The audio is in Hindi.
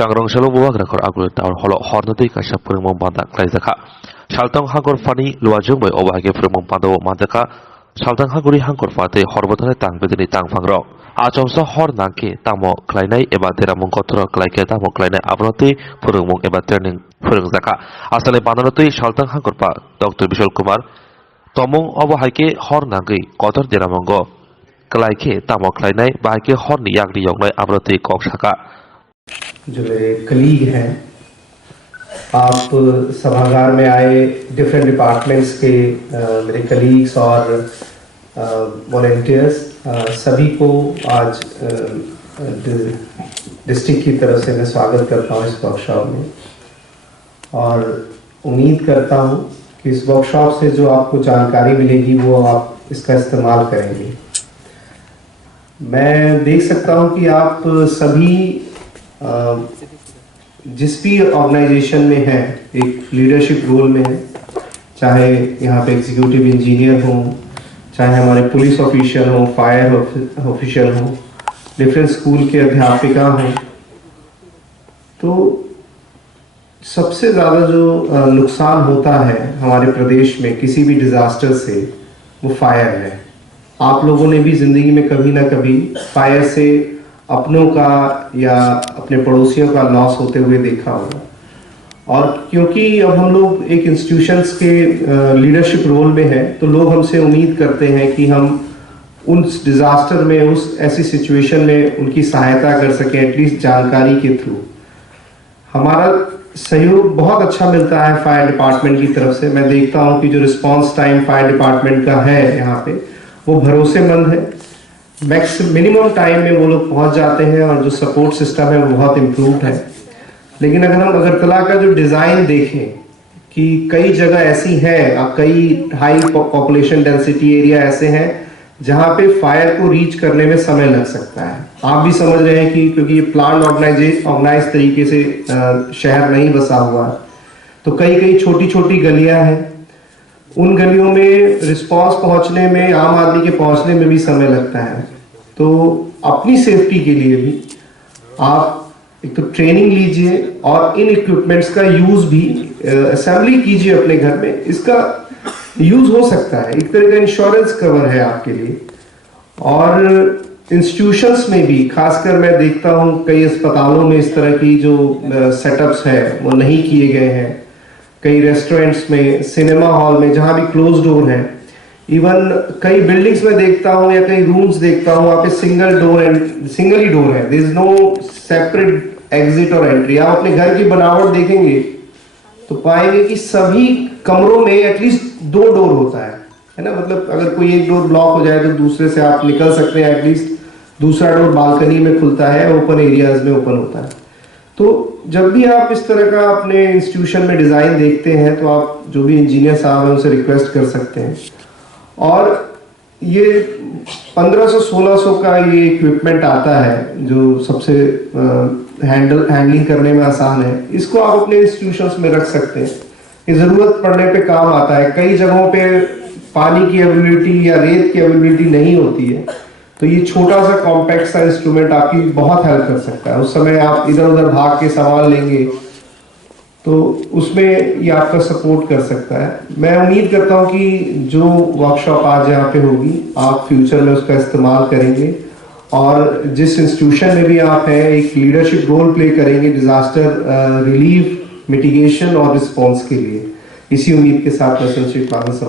Changrong Shalo Buwagrakor Agro Tower Holo Hornati Kasha Purmon Banda Klaizaka. Shaltang Hagor Fani Luajung by Obahage Purmon Pando Mandaka. Shaltang Haguri Hankor Fate Horbotane Tang Bedini Tang Fangro. Achomsa Hor Nanki Tamo Klainai Eba Teramon Kotor Klaike Tamo Klainai Abnoti Purmon Eba Turning Purungzaka. Asale Bananoti Shaltang Hankorpa Dr. Bishal Kumar Tomong Obahake Hor Nangi Kotor Deramongo Klaike Tamo Klainai Bahake Horni Yagri Yognai Abnoti Kokshaka. जो मेरे कलीग हैं, आप सभागार में आए डिफरेंट डिपार्टमेंट्स के मेरे कलीग्स और वॉलंटियर्स सभी को आज डिस्ट्रिक्ट की तरफ से मैं स्वागत करता हूं इस वर्कशॉप में और उम्मीद करता हूं कि इस वर्कशॉप से जो आपको जानकारी मिलेगी वो आप इसका इस्तेमाल करेंगे। मैं देख सकता हूं कि आप सभी जिस भी ऑर्गेनाइजेशन में है एक लीडरशिप रोल में है, चाहे यहाँ पे एग्जीक्यूटिव इंजीनियर हो, चाहे हमारे पुलिस ऑफिशियल हो, फायर ऑफिशियल हो, डिफरेंट स्कूल के अध्यापिका हो, तो सबसे ज़्यादा जो नुकसान होता है हमारे प्रदेश में किसी भी डिज़ास्टर से वो फायर है। आप लोगों ने भी ज़िंदगी में कभी ना कभी फायर से अपनों का या अपने पड़ोसियों का लॉस होते हुए देखा होगा और क्योंकि अब हम लोग एक इंस्टीट्यूशंस के लीडरशिप रोल में हैं तो लोग हमसे उम्मीद करते हैं कि हम उस डिज़ास्टर में उस ऐसी सिचुएशन में उनकी सहायता कर सकें, एटलीस्ट जानकारी के थ्रू। हमारा सहयोग बहुत अच्छा मिलता है फायर डिपार्टमेंट की तरफ से। मैं देखता हूं कि जो रिस्पांस टाइम फायर डिपार्टमेंट का है यहाँ पे वो भरोसेमंद है, मिनिमम टाइम में वो लोग पहुंच जाते हैं और जो सपोर्ट सिस्टम है वो बहुत इम्प्रूव्ड है। लेकिन अगर हम अगरतला का जो डिज़ाइन देखें कि कई जगह ऐसी है, कई हाई पॉपुलेशन डेंसिटी एरिया ऐसे हैं जहां पे फायर को रीच करने में समय लग सकता है। आप भी समझ रहे हैं कि क्योंकि ये प्लान ऑर्गेनाइज तरीके से शहर नहीं बसा हुआ है तो कई छोटी छोटी गलियां हैं, उन गलियों में रिस्पांस पहुंचने में, आम आदमी के पहुंचने में भी समय लगता है। तो अपनी सेफ्टी के लिए भी आप एक तो ट्रेनिंग लीजिए और इन इक्विपमेंट्स का यूज भी असेंबली कीजिए अपने घर में। इसका यूज हो सकता है, एक तरह का इंश्योरेंस कवर है आपके लिए। और इंस्टीट्यूशंस में भी खासकर मैं देखता हूं कई अस्पतालों में इस तरह की जो सेटअप्स है वो नहीं किए गए हैं। कई रेस्टोरेंट्स में, सिनेमा हॉल में जहां भी क्लोज डोर है, इवन कई बिल्डिंग्स में देखता हूं या कई रूम्स देखता हूं वहां पे सिंगल ही डोर है, there is no separate exit और एंट्री। आप अपने घर की बनावट देखेंगे तो पाएंगे कि सभी कमरों में एटलीस्ट 2 डोर होता है ना। मतलब अगर कोई एक डोर ब्लॉक हो जाए तो दूसरे से आप निकल सकते हैं, एटलीस्ट दूसरा डोर बालकनी में खुलता है, ओपन एरियाज में ओपन होता है। तो जब भी आप इस तरह का अपने इंस्टीट्यूशन में डिज़ाइन देखते हैं तो आप जो भी इंजीनियर साहब हैं उनसे रिक्वेस्ट कर सकते हैं। और ये 1500-1600 का ये इक्विपमेंट आता है जो सबसे हैंडलिंग करने में आसान है। इसको आप अपने इंस्टीट्यूशंस में रख सकते हैं, ये ज़रूरत पड़ने पे काम आता है। कई जगहों पे पानी की अवेलेबिलिटी या रेत की अवेलेबिलिटी नहीं होती है तो ये छोटा सा कॉम्पैक्ट सा इंस्ट्रूमेंट आपकी बहुत हेल्प कर सकता है। उस समय आप इधर उधर भाग के सामान लेंगे तो उसमें ये आपका सपोर्ट कर सकता है। मैं उम्मीद करता हूँ कि जो वर्कशॉप आज यहाँ पे होगी आप फ्यूचर में उसका इस्तेमाल करेंगे और जिस इंस्टीट्यूशन में भी आप हैं एक लीडरशिप रोल प्ले करेंगे डिजास्टर रिलीफ, मिटिगेशन और रिस्पॉन्स के लिए। इसी उम्मीद के साथ मैं संक्षिप्त